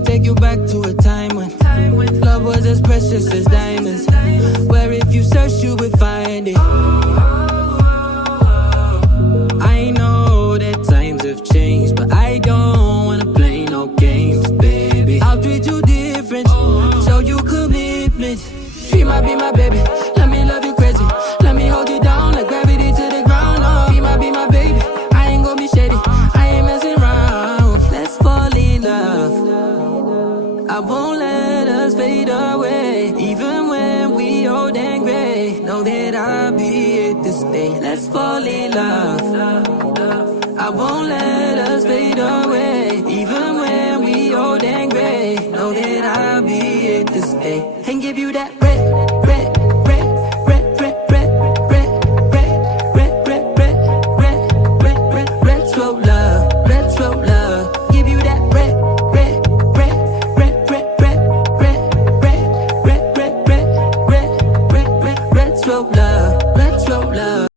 me take you back to a time when love was as precious as diamonds, where if you search you would find it. I know that times have changed, but I don't wanna play no games, baby. I'll treat you different, show you commitment. She might be my baby, let me love you crazy. Let me hold you down like gravity to the ground. Oh, be my baby, I ain't gonna be shady, I ain't messing around. Let's fall in love, I won't let us fade away. Even when we old and gray, know that I'll be here to stay. Let's fall in love, I won't let us fade away. Even when we old and gray, know that I'll be here to stay. And give you that red